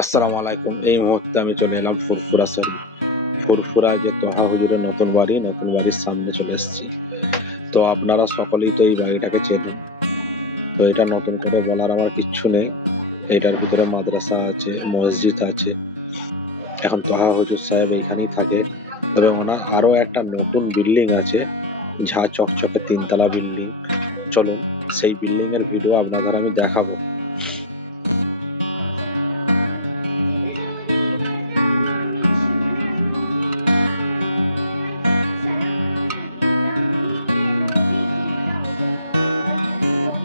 আসসালামু আলাইকুম। এই মুহূর্তে আমি চলে এলাম ফুরফুরা শরীফ। ফুরফুরা যে তোহা হুজুরের নতুন বাড়ির সামনে চলে এসেছি। তো আপনারা সকলেই তো এই বাড়িটাকে চেনেন। তো এটা নতুন করে বলার আমার কিচ্ছু নেই। এটার ভিতরে মাদ্রাসা আছে, মসজিদ আছে। এখন তোহা হুজুর সাহেব এইখানেই থাকে। তবে ওনার আরো একটা নতুন বিল্ডিং আছে, ঝা চকচকে 3 তলা বিল্ডিং। চলুন সেই বিল্ডিং এর ভিডিও আপনাদের আমি দেখাবো।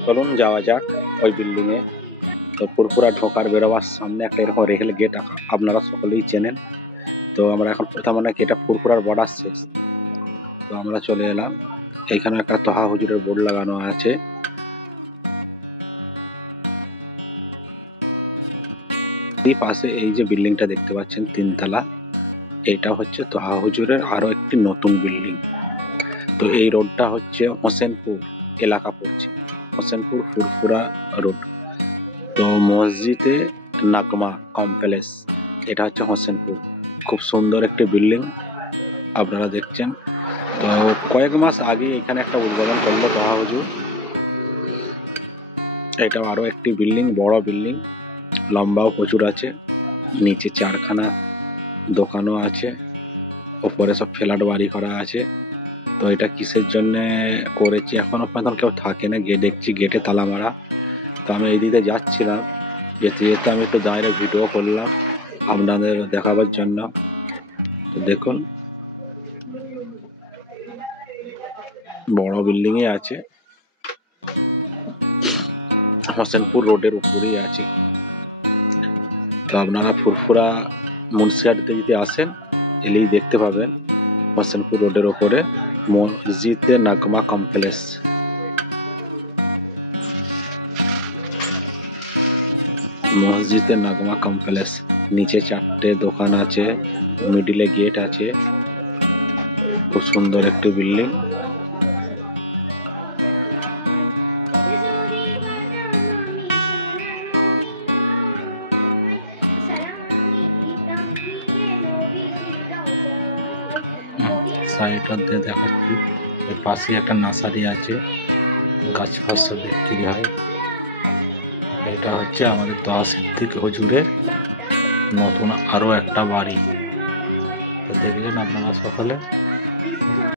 চলুন যাওয়া যাক ওই বিল্ডিং এ। তো ফুরফুরা ঢোকার বেরোবার সামনে একটা এরকম রেল গেট আপনারা সকলেই চেনেন। তো আমরা এখন মানে এটা ফুরফুরার বর্ডার শেষ। তো আমরা চলে এলাম। এইখানে একটা তোহা হুজুরের বোর্ড লাগানো আছে। এই পাশে এই যে বিল্ডিংটা দেখতে পাচ্ছেন 3 তলা, এটা হচ্ছে তোহা হুজুরের আরো একটি নতুন বিল্ডিং। তো এই রোডটা হচ্ছে হোসেনপুর এলাকা পড়ছে, হোসেনপুর ফুরফুরা রোড। তো মসজিদে নাগমা কমপ্লেক্স, এটা হচ্ছে হোসেনপুর। খুব সুন্দর একটি বিল্ডিং আপনারা দেখছেন। তো কয়েক মাস আগে এখানে একটা উদ্বোধন করলো তোহা হুজুর। এটা আরো একটি বিল্ডিং, বড় বিল্ডিং, লম্বাও প্রচুর আছে। নিচে 4খানা দোকানও আছে, উপরে সব ফ্ল্যাট বাড়ি করা আছে। তো এটা কিসের জন্য করেছি এখনো পর্যন্ত কেউ থাকে না, গিয়ে দেখছি গেটে তালা মারা। তো আমি এই দিকে যাচ্ছিলাম, যেতে যেতে আমি একটু দাঁড়িয়ে ভিডিও করলাম আপনাদের দেখাবার জন্য। তো দেখুন বড় বিল্ডিং এ আছে, হোসেনপুর রোডের উপরেই আছে। তো আপনারা ফুরফুরা মুন্সিয়াটিতে যদি আসেন এলেই দেখতে পাবেন হোসেনপুর রোডের ওপরে মসজিদে নাগমা কমপ্লেক্স। মসজিদে নাগমা কমপ্লেক্স, নিচে 4টে দোকান আছে, মিডিলে গেট আছে। খুব সুন্দর একটি বিল্ডিং। সাইডটাতে দেখাচ্ছি, এর পাশে একটা নার্সারি আছে, গাছ ফাছ সব বিক্রি হয়। এটা হচ্ছে আমাদের তোহা সিদ্দিক হুজুরের নতুন আরো একটা বাড়ি। তো দেখলেন আপনারা সকলে।